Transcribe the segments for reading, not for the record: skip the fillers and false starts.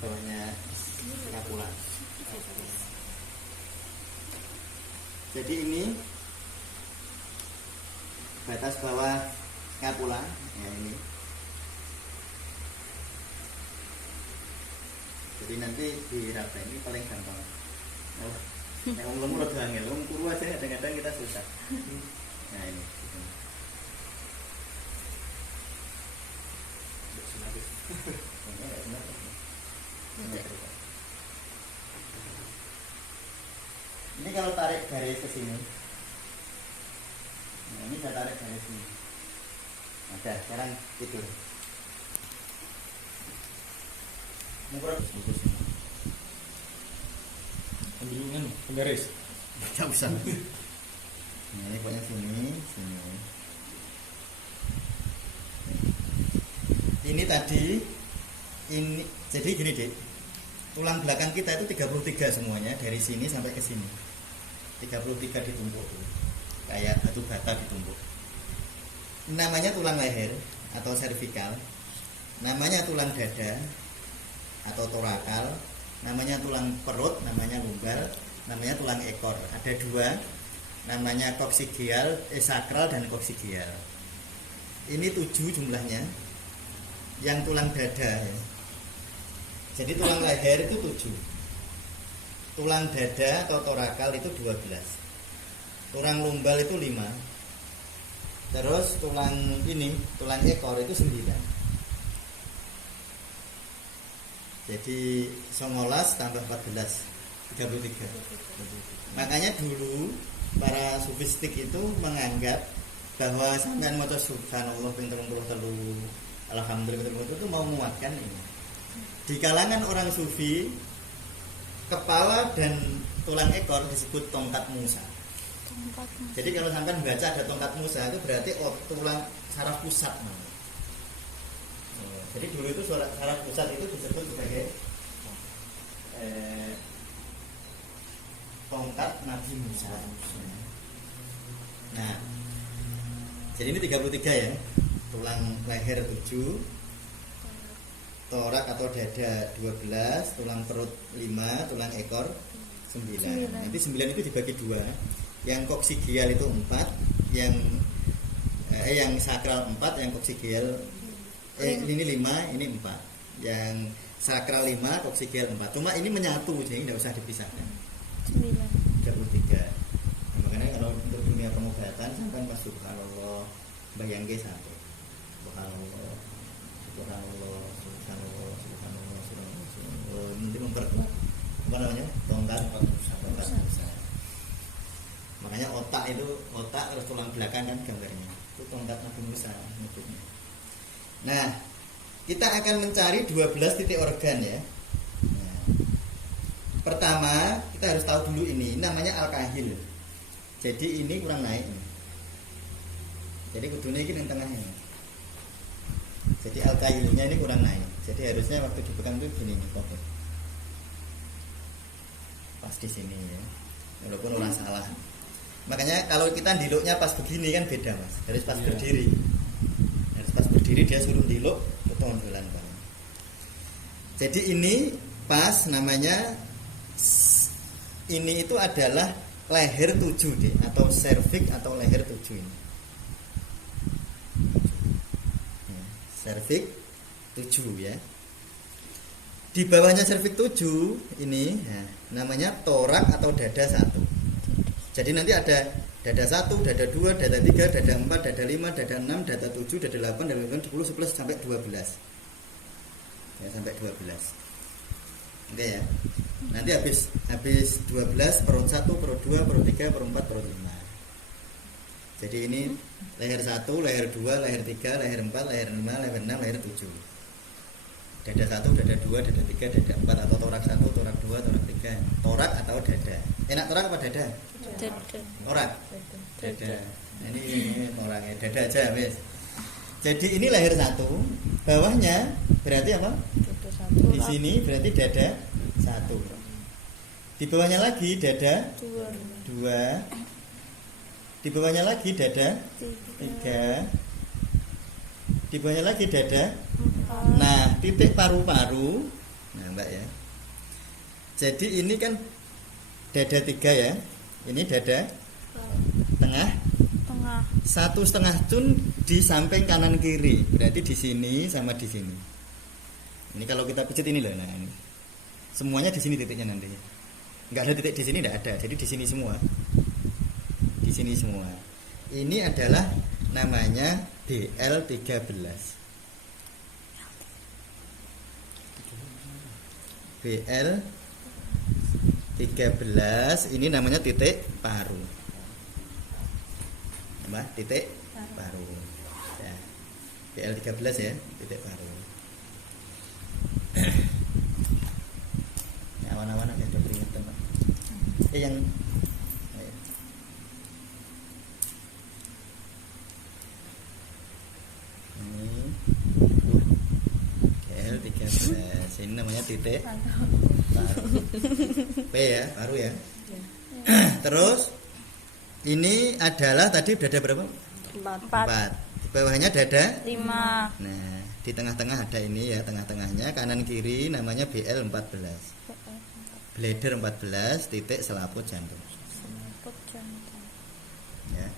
bawahnya scapula. Jadi ini batas bawah scapula ya ini. Jadi nanti diraba ini paling gampang. Yang umum lo angel, umum kuru aja kadang-kadang kita susah. Nah ini. Ini kalau tarik garis ke sini. Nah, ini saya tarik garis sini. Ada, sekarang tidur. Mengkurang bungkus. Ambilin penggaris. Tidak usah. Nah, ini pokoknya sini. Ini tadi ini jadi gini dek, tulang belakang kita itu 33 semuanya dari sini sampai ke sini. 33 ditumpuk kayak batu bata ditumpuk. Namanya tulang leher atau servikal, namanya tulang dada atau torakal, namanya tulang perut, namanya lumbar, namanya tulang ekor. Ada dua, namanya koksigeal, sakral dan koksigeal. Ini 7 jumlahnya. Yang tulang dada ya. Jadi tulang leher itu 7. Tulang dada atau torakal itu 12. Tulang lumbal itu 5. Terus tulang ini, tulang ekor itu 9. Jadi 19 tambah 14 33. Makanya dulu para sufistik itu menganggap bahwa sampean maca subhanallah ping 33 alhamdulillah itu mau menguatkan ini. Di kalangan orang sufi, kepala dan tulang ekor disebut tongkat Musa. Jadi kalau sampai membaca ada tongkat Musa itu berarti tulang saraf pusat. Jadi dulu itu saraf pusat itu disebut sebagai tongkat Nabi Musa. Nah, jadi ini 33 ya. Tulang leher 7, torak atau dada 12, tulang perut 5, tulang ekor 9. Nanti 9 itu dibagi 2. Yang koksigeal itu 4, yang sakral 4, yang koksigeal ini 5, ini 4. Yang sakral 5, koksigeal 4. Cuma ini menyatu jadi tidak usah dipisahkan. 33. Nah, makanya kalau untuk dunia pengobatan sampai pas subhanallah bayangke 1. Subhanallah. Nanti memperkuat apa namanya tongkat Musa. Makanya otak terus tulang belakang kan gambarnya itu tongkat Nabi Musa nyebutnya. Nah, kita akan mencari 12 titik organ ya. Nah, pertama kita harus tahu dulu ini namanya al-kahil. Jadi ini kurang naik. Jadi kudunya ini yang tengahnya. Jadi al-kahilnya ini kurang naik. Jadi harusnya waktu dipegang itu gini nih, pas di sini ya, walaupun orang salah. Makanya kalau kita diluknya pas begini kan beda mas, harus pas berdiri. Harus pas berdiri dia suruh diluk, kita ondolan kan. Jadi ini pas namanya ini itu adalah leher 7 deh, atau serviks atau leher 7 ini. Serviks 7 ya. Di bawahnya serviks 7 ini namanya torak atau dada 1. Jadi nanti ada dada 1, dada 2, dada 3, dada 4, dada 5, dada 6, dada 7, dada 8, dada 9, 10, 11 sampai 12. Ya, sampai 12. Oke ya. Nanti habis 12 perut 1, perut 2, perut 3, perut 4, perut 5. Jadi ini leher 1, leher 2, leher 3, leher 4, leher 5, leher 6, leher 7. Dada 1, dada 2, dada 3, dada 4 atau torak 1, torak 2, torak 3. Torak atau dada. Enak torak apa dada? Dada. Torak. Dada. Ini toraknya dada aja wes. Jadi ini leher 1, bawahnya berarti apa? Dada 1. Di sini berarti dada 1. Di bawahnya lagi dada 2. Di bawahnya lagi dada 3. Di bawahnya lagi dada 4. Nah, titik paru-paru Nah Mbak ya, jadi ini kan dada 3 ya, ini dada tengah, Tengah. 1,5 cun di samping kanan kiri, berarti di sini sama di sini. Ini kalau kita pijit ini loh, nah ini semuanya di sini titiknya nanti. Nggak ada titik di sini, nggak ada, jadi di sini semua, di sini semua. Ini adalah namanya BL13. BL13 ini namanya titik paru. Mbak, titik paru. Ya. BL13 ya, titik paru. Ya, awan-awan ada peringatan, Pak. Yang ayo. Ini BL13. Ini namanya titik paru. P ya, paru ya. Terus ini adalah tadi dada berapa? 4. Di bawahnya dada 5. Nah, di tengah-tengah ada ini ya, tengah-tengahnya kanan kiri namanya BL14. Bladder 14 titik selaput jantung. Selaput jantung. Ya.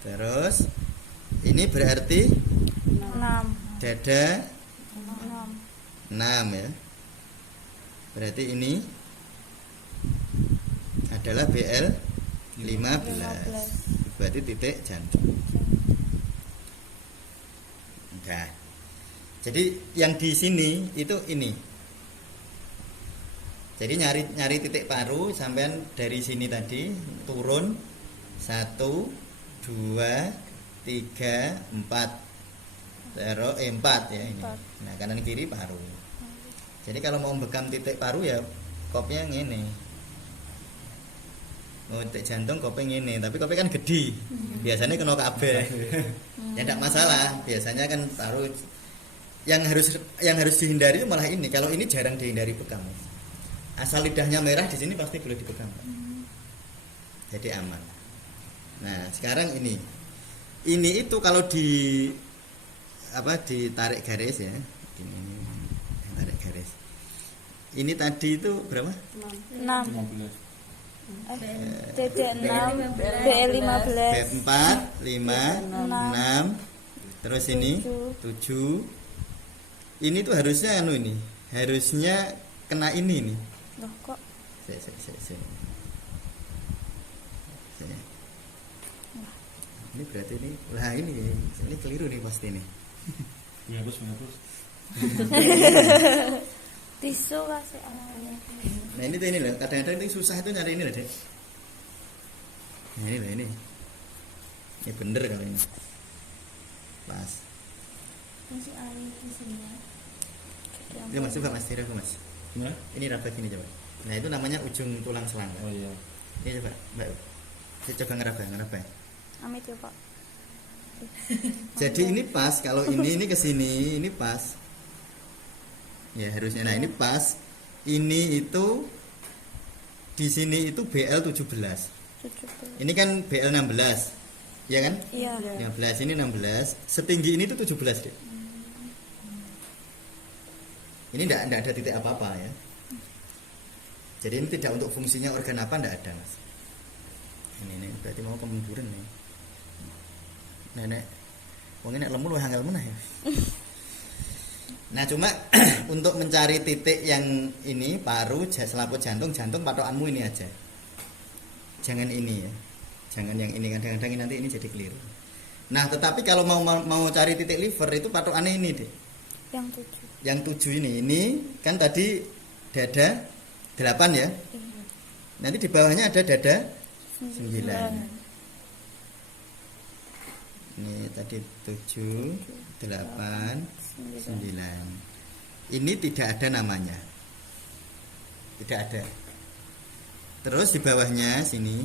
Terus ini berarti 6. dada 6. 6 ya. Berarti ini adalah BL15. Berarti titik jantung. Nah, jadi yang di sini itu ini. Jadi nyari titik paru sampean dari sini tadi turun 1, 2, 3, 4. Terus 4 ya ini. Nah, kanan kiri paru. Jadi kalau mau bekam titik paru ya kopnya ngene. Oh, titik jantung kopnya ngene, tapi kopnya kan gede. Biasanya kena kabeh. Ya enggak masalah, biasanya kan paru yang harus dihindari malah ini. Kalau ini jarang dihindari bekam. Asal lidahnya merah di sini pasti boleh dipegang. Jadi aman. Nah, sekarang ini. Ini itu kalau ditarik garis ya. Ini tarik garis. Ini tadi itu berapa? 6. 15. Titik 6. BL15. B4, 5, 6. Terus ini 7. Ini tuh harusnya ini. Harusnya kena ini nih. Loh kok Sik. Ini berarti ini, ini keliru nih pasti nih. Menghapus. tisu kasih anaknya. Nah ini loh, kadang-kadang itu susah itu nyari ini loh dek. Nah ini loh ini. Ini bener kalau ini. Pas. Masih air di sini. Ini mas coba mas tira mas. Nah, Ini raba gini coba. Nah itu namanya ujung tulang selangka. oh iya. Ini coba mbak. Saya coba ngeraba. Amit ya Pak. Jadi ini pas, kalau ini ke sini, ini pas. Ya harusnya. Nah ini pas. Ini itu di sini itu BL17. 17. Ini kan BL16. Ya kan? Iya. 15 ini 16. Setinggi ini tuh 17 deh. Ini enggak ada titik apa-apa ya. Jadi ini tidak untuk fungsinya organ apa enggak ada, Mas. Ini berarti mau kemunduran nih. Nenek wong nek lemu luwih angel meneh ya. Nah, cuma untuk mencari titik yang ini paru, selaput jantung patokanmu ini aja. Jangan ini ya. Jangan yang ini, kadang-kadang nanti ini jadi keliru. Nah, tetapi kalau mau cari titik liver itu patokannya ini deh. Yang 7 ini kan tadi dada 8 ya. Nanti di bawahnya ada dada 9. Ini tadi 7, 8, 9. Ini tidak ada namanya. Tidak ada. Terus di bawahnya sini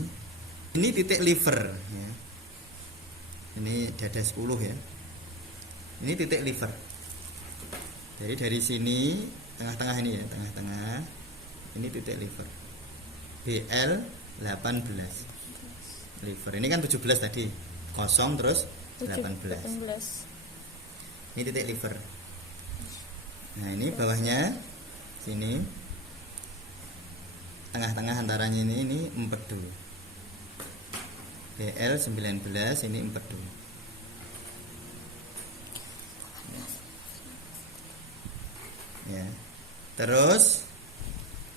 ini titik liver ya. Ini dada 10 ya. Ini titik liver. Jadi dari sini tengah-tengah ini ya, tengah-tengah. Ini titik liver. BL 18. Liver. Ini kan 17 tadi. Kosong terus 18. Ini titik liver. Nah ini bawahnya sini, tengah-tengah antaranya ini empedu. BL 19 ini empedu. Ya. Terus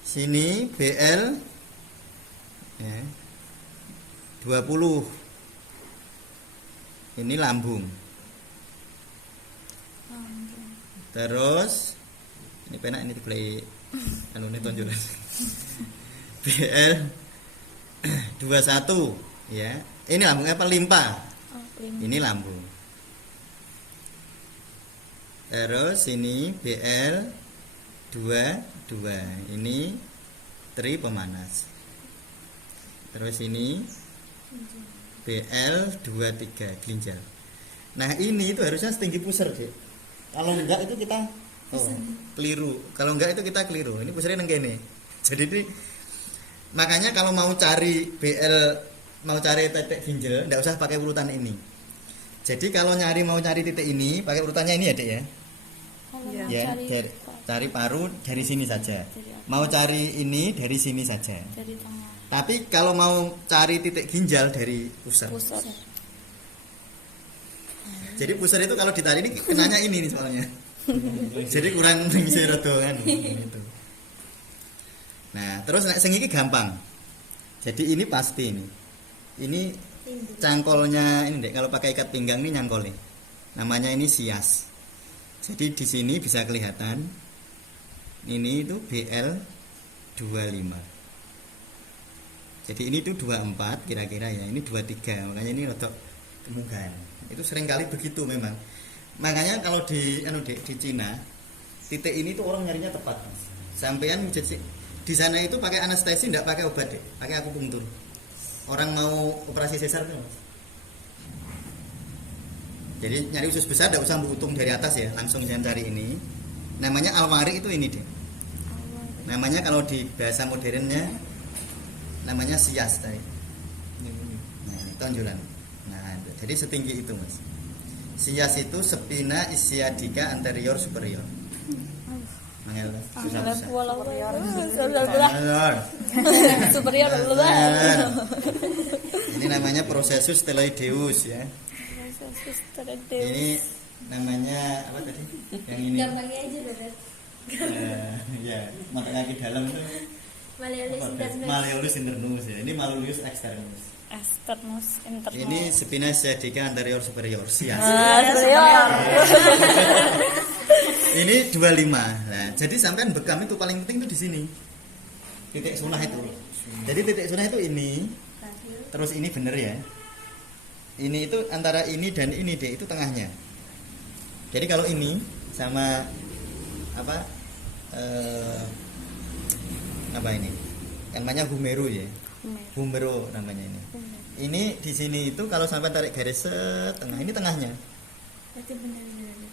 sini BL ya, 20. Ini lambung. Terus ini penak ini diplay anu ini tonjolan. BL 21 ya. Ini lambung apa limpa? Ini lambung. Terus ini BL 22. Ini tri pemanas. Terus ini BL 23 ginjal. Nah, ini itu harusnya setinggi pusar, Dek. Kalau enggak itu kita keliru. Kalau enggak itu kita keliru. Ini pusarnya nang kene. Jadi ini makanya kalau mau cari BL, mau cari titik ginjal, enggak usah pakai urutan ini. Jadi kalau mau cari titik ini, pakai urutannya ini ya, Dek ya. Ya, cari paru dari sini saja. Mau cari ini dari sini saja. Dari tengah. Tapi kalau mau cari titik ginjal dari pusar. Jadi pusar itu kalau ditarik ini kenanya ini nih soalnya. Jadi kurang bisa rodo kan gitu. Nah, terus nek sing iki gampang. Jadi ini pasti ini. Ini cangkolnya ini Dek, kalau pakai ikat pinggang ini nyangkol nih. Namanya ini sias. Jadi di sini bisa kelihatan ini itu BL 25. Jadi ini tuh 24 kira-kira ya. Ini 23. Makanya ini rodok kemugahan. Itu sering kali begitu memang. Makanya kalau di Cina, titik ini tuh orang nyarinya tepat. Sampean di sana itu pakai anestesi, enggak pakai obat, Dek. Pakai akupunktur. Orang mau operasi sesar tuh, Mas. Jadi nyari usus besar enggak usah butung dari atas ya, langsung jangan cari ini. Namanya alwari itu ini, Dek. Namanya kalau di bahasa modernnya namanya sias tadi. Nah, ini tonjolan. Nah, jadi setinggi itu, Mas. Sias itu spina ischiadica anterior superior. Mangel susah-susah. Superior. Ini namanya prosesus teloideus ya. Ini namanya apa tadi? Yang ini. Gampangnya aja, Bapak. Ya, mata kaki dalam itu malleolus internus ya. Ini malleolus externus. Externus, internal. Ini spina ischiadica anterior superior. Sias. Superior. Ini 25. Nah, jadi sampean bekam itu paling penting itu di sini. Titik sunah itu. Jadi titik sunah itu ini. Terus ini bener ya. Ini itu antara ini dan ini deh, itu tengahnya. Jadi kalau ini sama apa? Apa ini? Namanya humeru ya. Humero namanya ini. Ini di sini itu kalau sampai tarik garis setengah, ini tengahnya. Berarti benar.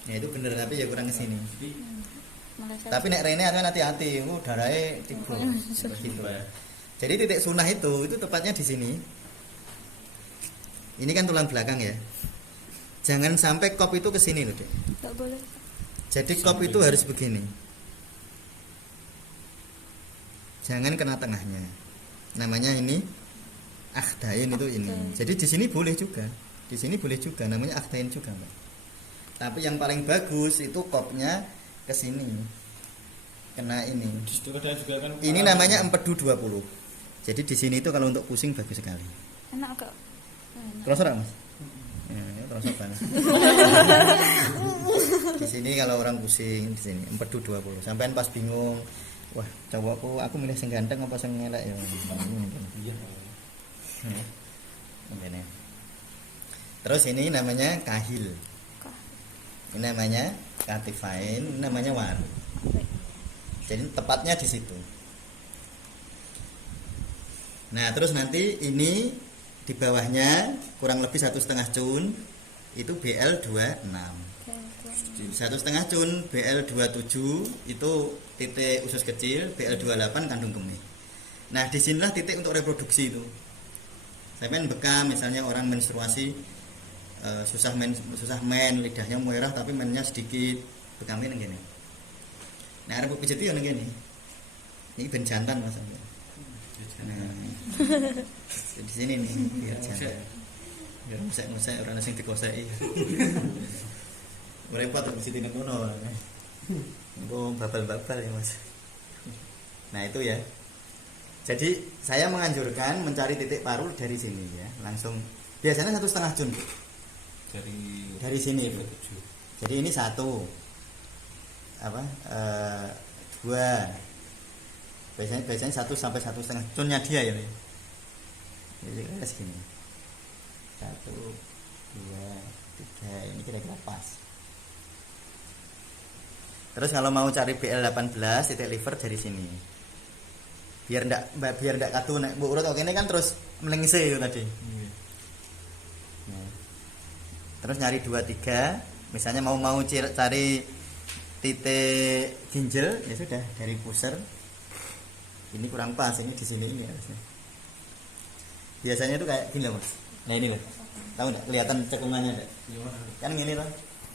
Ya itu bener tapi ya kurang ke sini. Tapi nek rene hati-hati, darahnya tiba. Gitu. Jadi titik sunah itu tepatnya di sini. Ini kan tulang belakang ya. Jangan sampai kop itu ke sini loh, Dek. Enggak boleh. Jadi kop itu harus begini. Jangan kena tengahnya. Namanya ini akhdain itu ini. Jadi di sini boleh juga. Di sini boleh juga namanya akhdain juga, Mbak. Tapi yang paling bagus itu kopnya ke sini. Kena ini. Ini namanya empedu 20. Jadi di sini itu kalau untuk pusing bagus sekali. Enak kok. Terus ora, Mas? Ya, terus banget. Di sini kalau orang pusing di sini empedu 20. Sampean pas bingung, wah, cowokku aku milih sing ganteng apa sing elek ya. Iya. Ini. Terus ini namanya kahil. Ini namanya katifain, ini namanya waru. Jadi tepatnya di situ. Nah, terus nanti ini di bawahnya kurang lebih 1,5 cun itu BL 26. 1,5 cun BL 27 itu titik usus kecil, BL 28 kandung kemih. Nah, disinilah titik untuk reproduksi itu. Sampai bekam misalnya orang menstruasi susah men lidahnya merah tapi mennya sedikit, bekamnya yang gini. Nah, arep pijet yo ngene. Ini ben jantan Mas. Nah. Di sini nih biar jantan. Biar musek-musek ora ana sing dikoseki. Repot di sini ngono. Engko babal-babal ya Mas. Nah, itu ya. Jadi saya menganjurkan mencari titik parul dari sini ya. Langsung biasanya 1,5 jun. Dari sini Bu. Jadi ini 1 apa 2 biasanya 1 sampai 1,5 junnya dia ya. Jadi kira segini 1 2 3 ini kira-kira pas. Terus kalau mau cari BL18 titik liver dari sini biar ndak katu nek mbok urut kok kene kan terus melengse yo tadi. Nah. Terus nyari 2 3 misalnya mau cari titik ginjal ya sudah dari pusar ini kurang pas ini di sini ini harusnya biasanya itu kayak gini loh Mas. Nah ini loh tahu nggak kelihatan cekungannya enggak kan gini loh.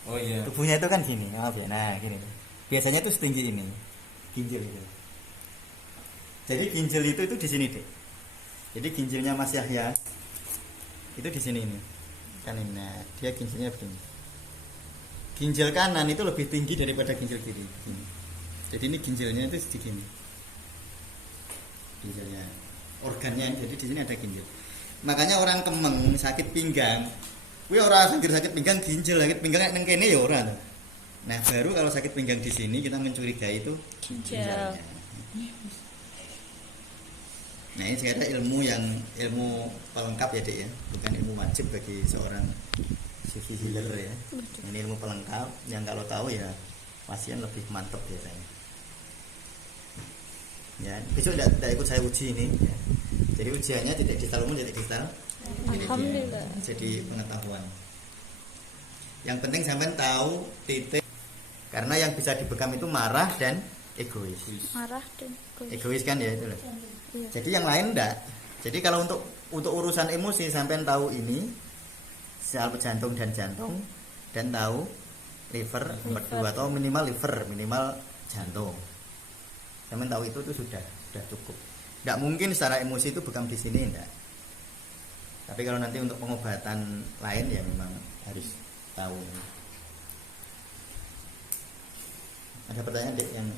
Oh iya. Tubuhnya itu kan gini maaf ya. Nah gini biasanya itu setinggi ini ginjal gitu. Jadi ginjal itu di sini deh. Jadi ginjalnya Mas Yahya itu di sini ini kan ini. Nah, dia ginjalnya begini. Ginjal kanan itu lebih tinggi daripada ginjal kiri. Gini. Jadi ini ginjalnya itu segini. Ginjalnya, organnya. Jadi di sini ada ginjal. Makanya orang Kemeng sakit pinggang, kuwi ora sakit pinggang ginjal, sakit pinggang nek kene ya ora. Nah, baru kalau sakit pinggang di sini kita mencurigai itu Ginjal. Nah, ini saya ada ilmu pelengkap ya Dek ya, bukan ilmu wajib bagi seorang CV healer ya. Ini ilmu pelengkap yang kalau tahu ya pasien lebih mantep biasanya. Ya, besok tidak ikut saya uji ini. Ya. Jadi ujiannya titik distal umum, titik distal. Alhamdulillah. Jadi pengetahuan. Yang penting sampean tahu titik karena yang bisa dibekam itu marah dan egois. Marah dan Egois kan ya itu loh. Iya. Jadi yang lain enggak. Jadi kalau untuk urusan emosi sampean tahu ini sel jantung dan tahu liver nomor 2 atau minimal liver, minimal jantung. Sampean tahu itu tuh sudah cukup. Enggak mungkin secara emosi itu bekam di sini enggak. Tapi kalau nanti untuk pengobatan lain ya memang harus tahu. Ada pertanyaan Dek yang